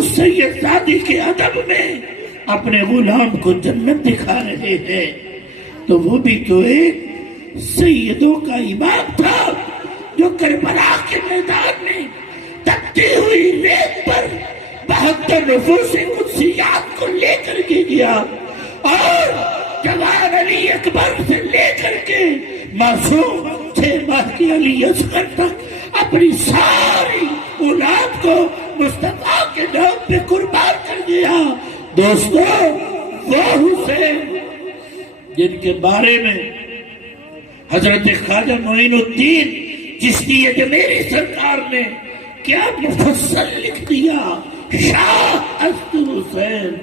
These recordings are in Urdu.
اس سید زادی کے ادب میں اپنے غلام کو جنت دکھا رہے ہیں، تو وہ بھی تو ایک سیدوں کا امام تھا جو کربلا کے میدان میں تپتی ہوئی ریت پر 72 نفوس قدسیات کو لے کر کے گیا، اور جوان علی اکبر سے لے کر کے معصوم 6 ماہ کی علی اصغر تک اپنی ساری اولاد کو مصطفیٰ کے نام پہ قربان کر دیا۔ دوستو، وہ حسین جن کے بارے میں حضرت خواجہ معین الدین چشتی اجمیری سرکار نے کیا مفصل لکھ دیا، شاہ است حسین،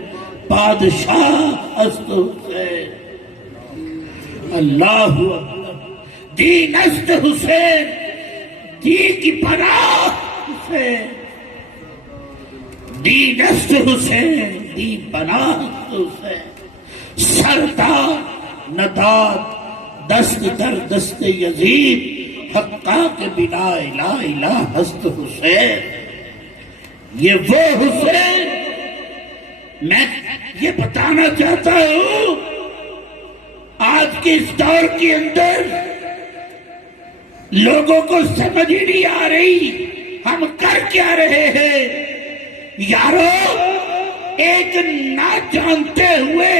بادشاہ است حسین، اللہ اکبر، دین است حسین، دین کی پناہ حسین، دین است حسین، دین پناہ است حسین، سردار نداد دست در دست یزید، حقا کے بنا الہ الہ ہست حسین۔ یہ وہ حسین، میں یہ بتانا چاہتا ہوں آج کے اس دور کے اندر لوگوں کو سمجھ ہی نہیں آ رہی ہم کر کیا رہے ہیں۔ یارو، ایک نہ جانتے ہوئے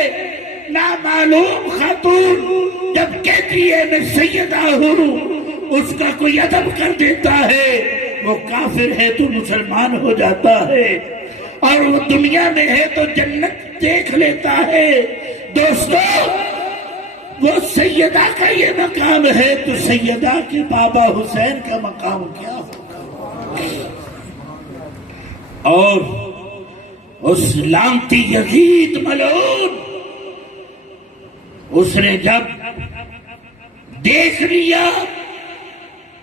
نامعلوم خاتون جب کہتی ہے میں سیدہ ہوں، اس کا کوئی ادب کر دیتا ہے، وہ کافر ہے تو مسلمان ہو جاتا ہے، اور وہ دنیا میں ہے تو جنت دیکھ لیتا ہے۔ دوستو، وہ سیدہ کا یہ مقام ہے تو سیدہ کے بابا حسین کا مقام کیا ہوگا؟ اور اس لعنتی یزید ملعون، اس نے جب دیکھ لیا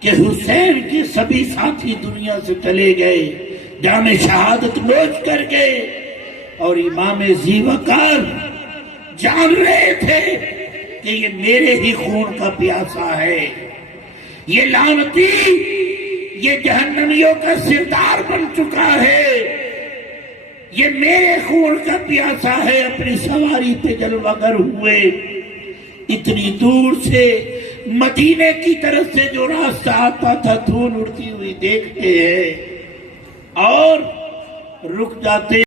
کہ حسین کے سبھی ساتھی دنیا سے چلے گئے، جام شہادت نوش کر گئے، اور امام ذی وقار جان رہے تھے کہ یہ میرے ہی خون کا پیاسا ہے، یہ لعنتی یہ جہنمیوں کا سردار بن چکا ہے، یہ میرے خون کا پیاسا ہے، اپنی سواری پہ جلوہ گر ہوئے، اتنی دور سے مدینے کی طرف سے جو راستہ آتا تھا دھول اڑتی ہوئی دیکھتے ہیں اور رک جاتے